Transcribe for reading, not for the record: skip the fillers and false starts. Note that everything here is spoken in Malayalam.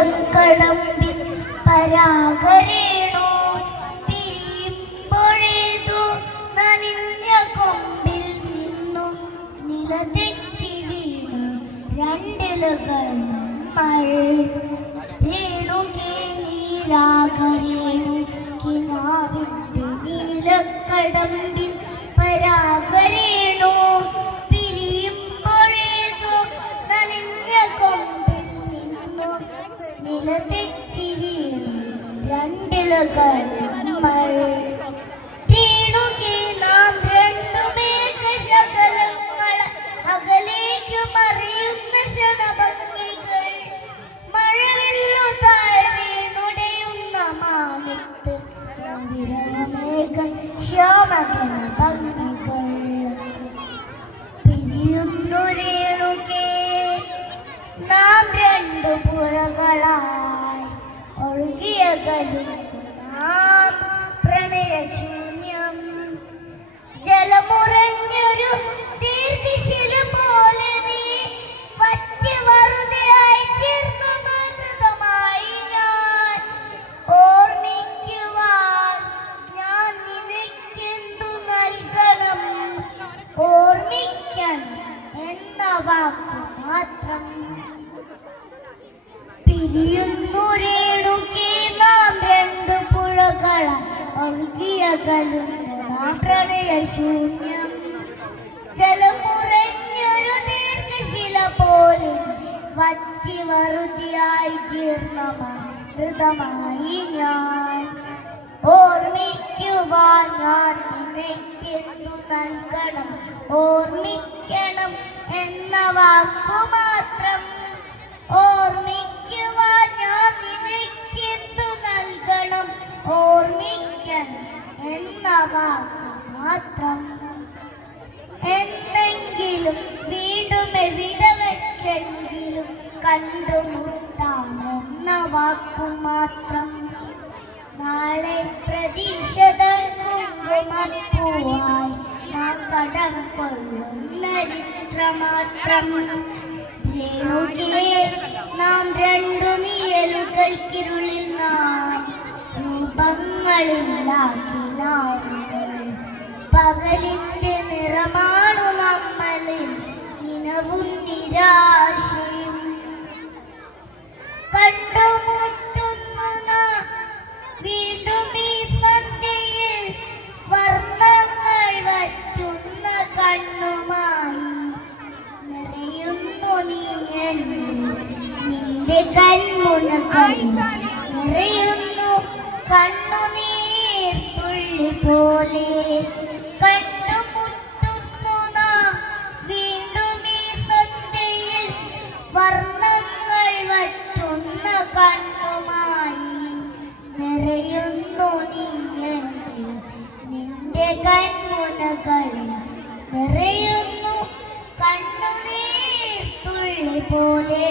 നീലക്കടമ്പിൽ പരാഗരേണു പിരിയുമ്പോഴേതു നനഞ്ഞ കൊമ്പിൽ നിന്നു നിലതെറ്റി വീണു രണ്ടിലകൾ നമ്മൾ രേണുകേ നീലാകരേണു കിനാവിന്റെ നീലക്കടമ്പിൽ പരാഗരേണു പിരിയുമ്പോഴേതു നനഞ്ഞ കൊമ്പിൽ നിന്നു നിലതെറ്റി വീണു രണ്ടിലകൾ നമ്മൾ രേണുകേ നാം രണ്ടുമേഘശകലങ്ങൾ അകലേക്കു മറിയുന്ന ക്ഷണഭംഗികൾ മഴവില്ലു താഴ്വീണുടയുന്ന മാനത്ത് വിരമേഘ ശ്യാമകന ഭംഗികൾ പിരിയുന്നു രേണുകേ നാം രണ്ടു പുഴകളായി ഒഴുകിയകലും നാം പ്രണയശൂന്യം ജലമുറഞ്ഞൊരു ദീർഘശില പോലെ നീ വറ്റി വറുതയായി തീർന്നു മൃതമായി ഞാൻ ഓർമ്മിക്കുവാൻ ഞാൻ നിനക്കെന്തു നൽകണം ഓർമ്മിക്കണം എന്ന വാക്കു മാത്രം പിരിയുന്നു രേണുകേ നാം രണ്ടു പുഴകളായി ഒഴുകിയകലുന്ന നാം പ്രണയശൂന്യം ജലമുറഞ്ഞൊരു ദീർഘശില പോലെ വറ്റി വറുതിയായി ജീർണമായി ഞാൻ ഓർമ്മിക്കുവാൻ ഞാൻ നിനക്കെന്തു നൽകണം ഓർമ്മിക്കണം എന്ന വാക്കു മാത്രം ഓർമ്മിക്കുവാൻ ഞാൻ നിനക്കെന്തു നൽകണം ഓർമ്മിക്കണം എന്ന വാക്കു മാത്രം എന്തെങ്കിലും വീണ്ടും എവിടെ വെച്ചെങ്കിലും കണ്ടുമുട്ടാമെന്ന വാക്കു മാത്രം നാളെ പ്രതീക്ഷതൻ കുങ്കുമപ്പൂവായി നാം കടം കൊള്ളുന്ന മാത്രം രേണുകേ നാം രണ്ടു നിഴലുകൾക്കിരുളിൽ നാം രൂപങ്ങളില്ലാക്കി പകലിന്റെ നിറമാണു നമ്മളിൽ നിലവും നിരാശയും കണ്ടുമുട്ടുന്നു നാം വീണ്ടും ഈ സന്ധ്യയിൽ വർണ്ണങ്ങൾ വറ്റുന്ന കണ്ണുമായി നിറയുന്നു നീ നിന്റെ കൺമുനകൾ നിറയുന്നു കണ്ണുനീർ തുള്ളി പോലെ കണ്ടുമുട്ടുന്നു നാം വീണ്ടും ഈ സന്ധ്യയിൽ വർണ്ണങ്ങൾ വറ്റുന്ന കണ്ണുമായി നിറയുന്നു നീ നിന്റെ കൺമുനകളിൽ നിറയുന്നു കണ്ണുനീർ തുള്ളി പോലെ